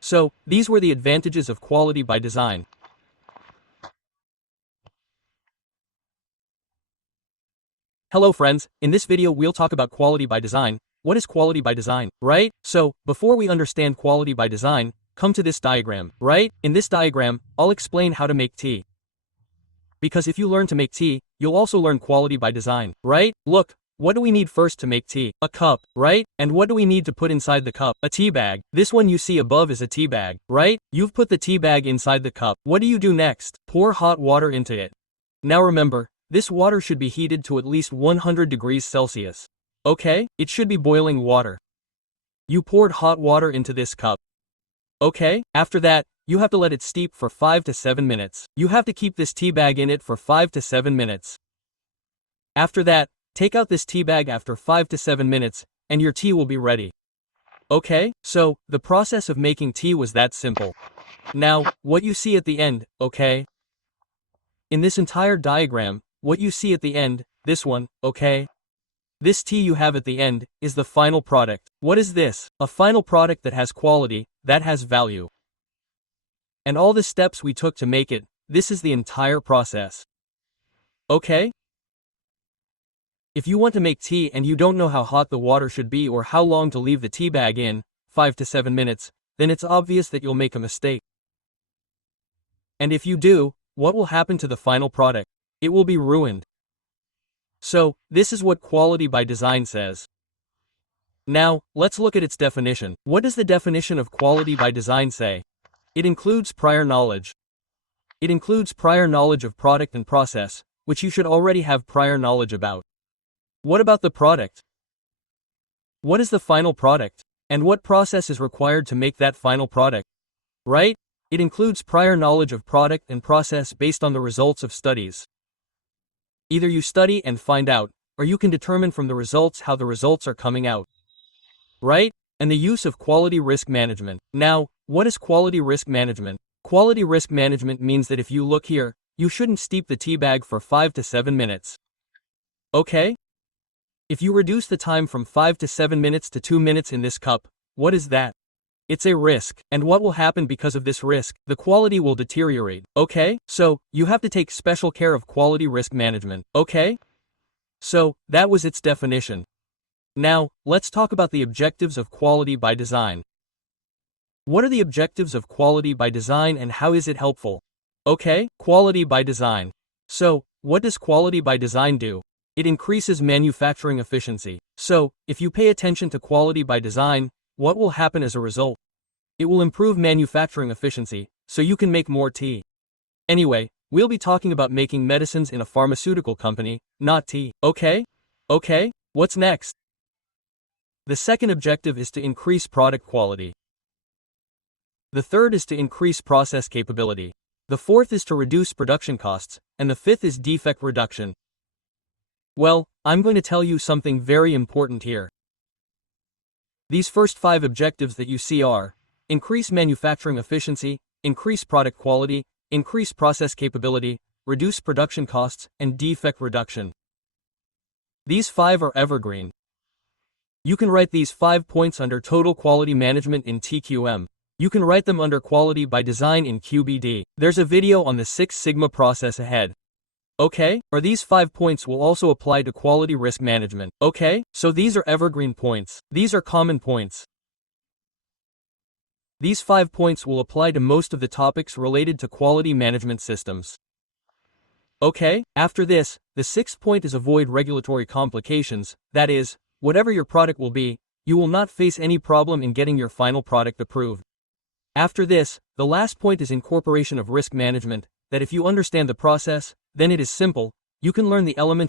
So, these were the advantages of quality by design. Hello friends, in this video we'll talk about quality by design. What is quality by design, right? So, before we understand quality by design, come to this diagram, right? In this diagram, I'll explain how to make tea. Because if you learn to make tea, you'll also learn quality by design, right? Look, what do we need first to make tea? A cup, right? And what do we need to put inside the cup? A tea bag. This one you see above is a tea bag, right? You've put the tea bag inside the cup. What do you do next? Pour hot water into it. Now remember, this water should be heated to at least 100 degrees Celsius. Okay? It should be boiling water. You poured hot water into this cup. Okay? After that, you have to let it steep for 5 to 7 minutes. You have to keep this tea bag in it for 5 to 7 minutes. After that, take out this tea bag after 5 to 7 minutes, and your tea will be ready. Okay? So, the process of making tea was that simple. Now, what you see at the end, okay? In this entire diagram, what you see at the end, this one, okay? This tea you have at the end, is the final product. What is this? A final product that has quality, that has value. And all the steps we took to make it, this is the entire process. Okay? If you want to make tea and you don't know how hot the water should be or how long to leave the tea bag in, 5 to 7 minutes, then it's obvious that you'll make a mistake. And if you do, what will happen to the final product? It will be ruined. So, this is what quality by design says. Now, let's look at its definition. What does the definition of quality by design say? It includes prior knowledge. It includes prior knowledge of product and process, which you should already have prior knowledge about. What about the product? What is the final product? And what process is required to make that final product? Right? It includes prior knowledge of product and process based on the results of studies. Either you study and find out, or you can determine from the results how the results are coming out. Right? And the use of quality risk management. Now, what is quality risk management? Quality risk management means that if you look here, you shouldn't steep the tea bag for 5 to 7 minutes. Okay? If you reduce the time from 5 to 7 minutes to 2 minutes in this cup, what is that? It's a risk, and what will happen because of this risk? The quality will deteriorate, okay? So, you have to take special care of quality risk management, okay? So, that was its definition. Now, let's talk about the objectives of quality by design. What are the objectives of quality by design and how is it helpful? Okay, quality by design. So, what does quality by design do? It increases manufacturing efficiency. So, if you pay attention to quality by design, what will happen as a result? It will improve manufacturing efficiency, so you can make more tea. Anyway, we'll be talking about making medicines in a pharmaceutical company, not tea. Okay? Okay, what's next? The second objective is to increase product quality. The third is to increase process capability. The fourth is to reduce production costs, and the fifth is defect reduction. Well, I'm going to tell you something very important here. These first 5 objectives that you see are: increase manufacturing efficiency, increase product quality, increase process capability, reduce production costs, and defect reduction. These 5 are evergreen. You can write these 5 points under total quality management in TQM. You can write them under quality by design in QBD. There's a video on the 6 Sigma process ahead. Okay? Or these 5 points will also apply to quality risk management. Okay? So these are evergreen points. These are common points. These 5 points will apply to most of the topics related to quality management systems. Okay? After this, the 6th point is avoid regulatory complications. That is, whatever your product will be, you will not face any problem in getting your final product approved. After this, the last point is incorporation of risk management, that if you understand the process, then it is simple, you can learn the elements